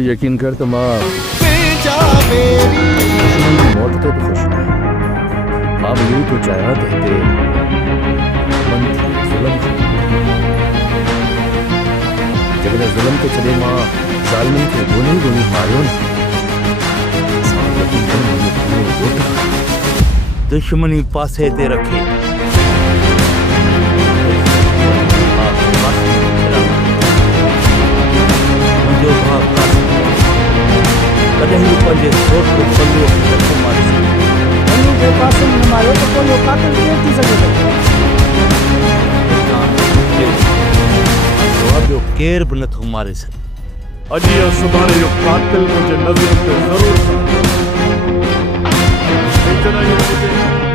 यकीन कर तो माँ मौत ते भी खुश है। माँ यही तो चाहा कहते मन थी जुल्म थी जब जुल्म के चले माँ जालिम के गोनी गोनी मारियो दुश्मनी पासे ते रखे जो भाव कदे ही पंजे सोट को बंदो को मार बंदो के पास न मारो तो कोई कातिल नहीं थी सके तो अब जो केर बन थो मारे से अजी सुभाणे जो कातिल मुझे नजर पे जरूर इतना ये मुझे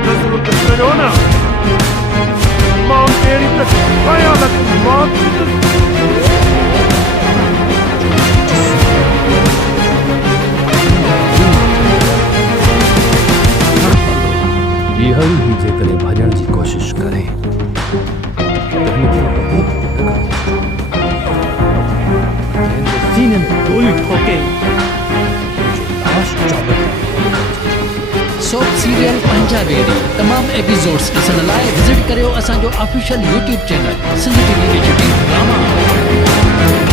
नजर पे करो ना मां तेरी तक कयामत मौत यही ही जेकॾहिं भॼण जी कोशिश करें सीने में गोली ठोके सोप सीरियल पंजाबी तमाम एपिसोड्स ॾिसण लाइ विज़िट करियो असांजो official YouTube channel Sindhi TV HD drama.